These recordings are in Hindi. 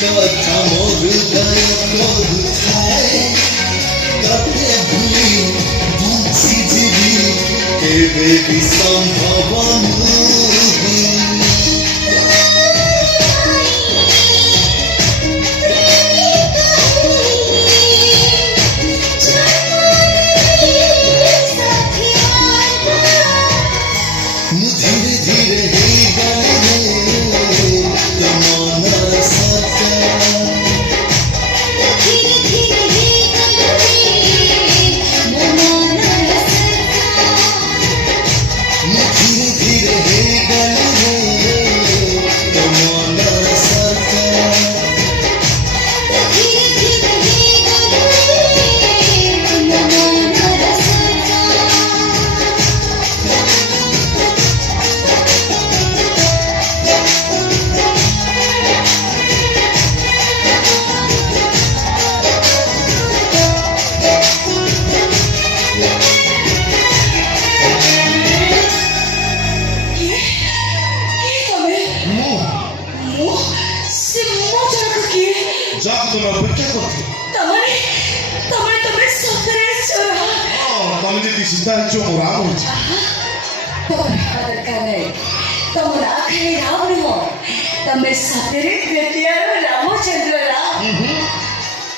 କଥା ମୋ ହୃଦୟ କହୁଥାଏ ତତେ ଭୁଲି ବଞ୍ଚିଯିବି କେବେ ବି ସମ୍ଭବ ନୁହେଁ। ମୁଁ ଧୀରେ ଧୀରେ ହେଇଗଲି ତୋ ମନର ସରକାର। ମୁଁ ଧୀରେ ଧୀରେ ହେଇଗଲି ତୋ ମନର ସରକାର। जात तुम अपेक्षा करते तुम जी सीधा जो राम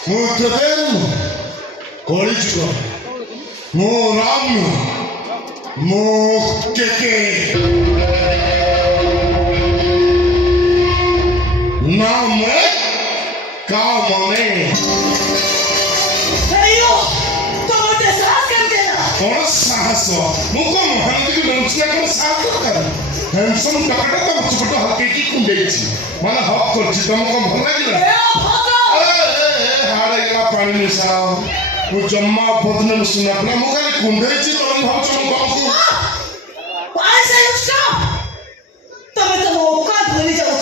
हो कली जुग मो राम मो के ना मैं का मने कौन साहस मुको महानदी को नमस्ते कौन साहस कर हैंडसम टकटा तो छोटो हकीकी कुंडेची माने हक करछि तुमको भल लागिला ए हारे गला पानी मिसाओ वो जम्मा बदन सुना अपना मुका कुंडेची तुम भाव तुम बाबू पास है उसका तब तो औकात भूल जाओ